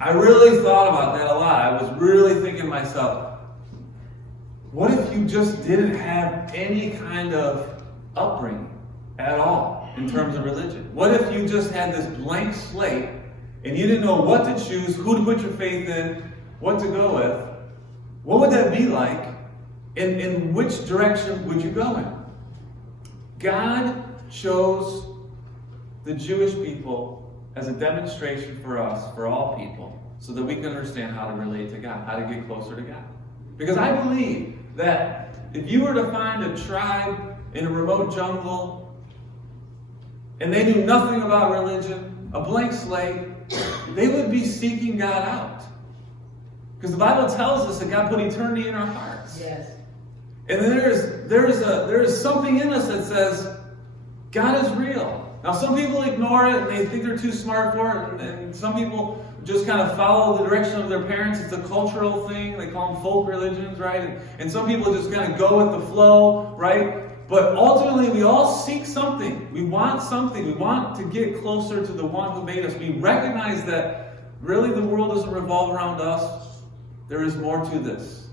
I really thought about that a lot. I was really thinking to myself, what if you just didn't have any kind of upbringing at all in terms of religion? What if you just had this blank slate and you didn't know what to choose, who to put your faith in, what to go with? What would that be like? In which direction would you go in? God chose the Jewish people as a demonstration for us, for all people, so that we can understand how to relate to God, how to get closer to God. Because I believe that if you were to find a tribe in a remote jungle and they knew nothing about religion, a blank slate, they would be seeking God out. Because the Bible tells us that God put eternity in our hearts. Yes. And there is something in us that says God is real. Now, some people ignore it and they think they're too smart for it, and some people just kind of follow the direction of their parents. It's a cultural thing. They call them folk religions, right? And some people just kind of go with the flow, right? But ultimately, we all seek something. We want something. We want to get closer to the one who made us. We recognize that really the world doesn't revolve around us. There is more to this.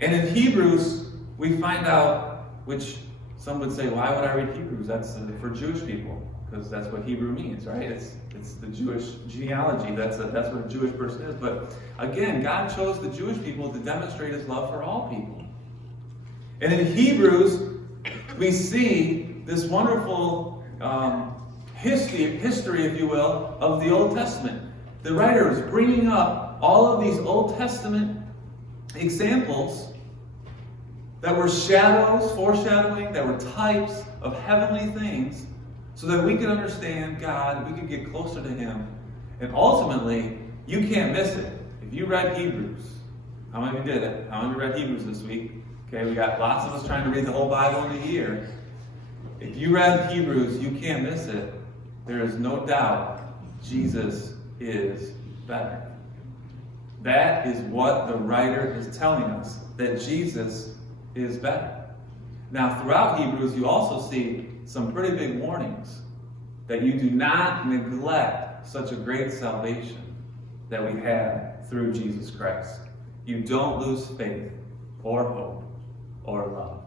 And in Hebrews, we find out, which some would say, why would I read Hebrews? That's for Jewish people, because that's what Hebrew means, right? It's the Jewish genealogy. That's what a Jewish person is. But again, God chose the Jewish people to demonstrate His love for all people. And in Hebrews, we see this wonderful history, if you will, of the Old Testament. The writer is bringing up all of these Old Testament examples that were shadows, foreshadowing, that were types of heavenly things, so that we could understand God, we could get closer to Him. And ultimately, you can't miss it. If you read Hebrews, how many of you did it? How many of you read Hebrews this week? Okay, we got lots of us trying to read the whole Bible in a year. If you read Hebrews, you can't miss it. There is no doubt Jesus is better. That is what the writer is telling us, that Jesus is better. Now, throughout Hebrews, you also see some pretty big warnings that you do not neglect such a great salvation that we have through Jesus Christ. You don't lose faith or hope or love.